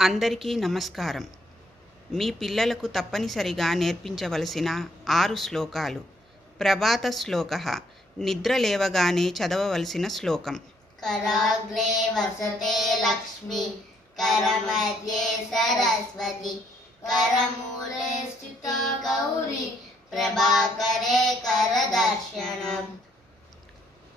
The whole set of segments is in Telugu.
అందరికీ నమస్కారం. మీ పిల్లలకు తప్పనిసరిగా నేర్పించవలసిన 6 శ్లోకాలు. ప్రభాత శ్లోకః నిద్ర లేవగానే చదవవలసిన శ్లోకం. कराग्रे वसते लक्ष्मी करमध्ये सरस्वती करमूले स्थिता गौरी प्रभाकरे करदर्शनम्.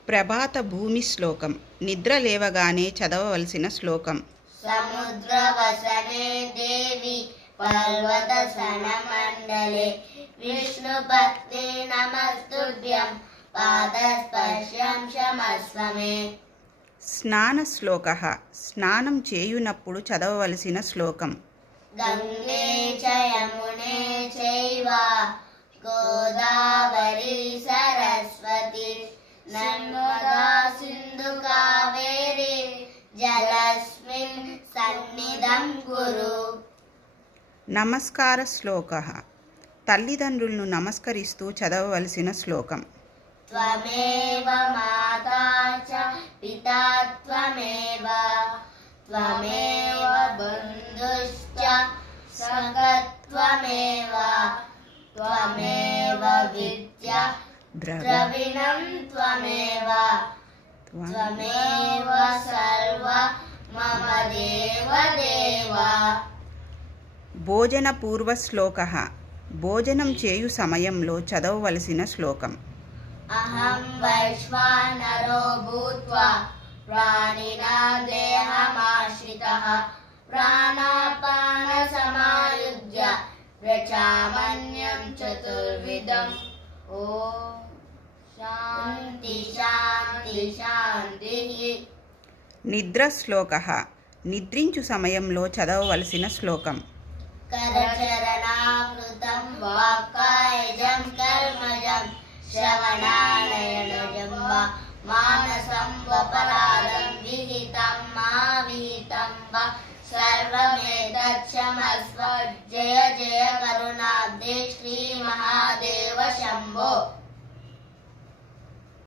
ప్రభాత భూమి శ్లోకం. నిద్ర లేవగానే చదవవలసిన శ్లోకం. समुद्रवसने देवी पर्वतसनमण्डले विष्णुपत्नी नमस्तुभ्यं पादस्पर्शं क्षमस्व मे. స్నాన శ్లోకః స్నానం చేయునప్పుడు చదవవలసిన శ్లోకం. गङ्गे च यमुने चैव गोदावरी सरस्वती नर्मदा सिन्धु कावेरी जलस्मिन् सन्निधं कुरु. నమస్కార శ్లోకః తల్లిదండ్రులను నమస్కరిస్తూ చదవవలసిన శ్లోకం. त्वमेव माता च पिता त्वमेव त्वमेव बन्धुश्च सखा त्वमेव त्वमेव विद्या द्रविणं त्वमेव त्वमेव सर्व मम देव देव. భోజన పూర్వ శ్లోకః భోజనం చేయు సమయంలో చదవవలసిన శ్లోకం. अहं वैश्वानरो भूत्वा प्राणिनां देहमाश्रितः प्राणापानसमायुज्य रचामन्यं चतुर्विधम्. ॐ शान्ति शान्ति शान्तिः. నిద్ర శ్లోకః నిద్రించు సమయంలో చదవవలసిన శ్లోకం. करचरणाकृतं वाक्कायजं कर्मजं श्रवणानयनजं वा मानसं वपराधं विहितं मा विहितं वा सर्वमेतत् क्षमस्व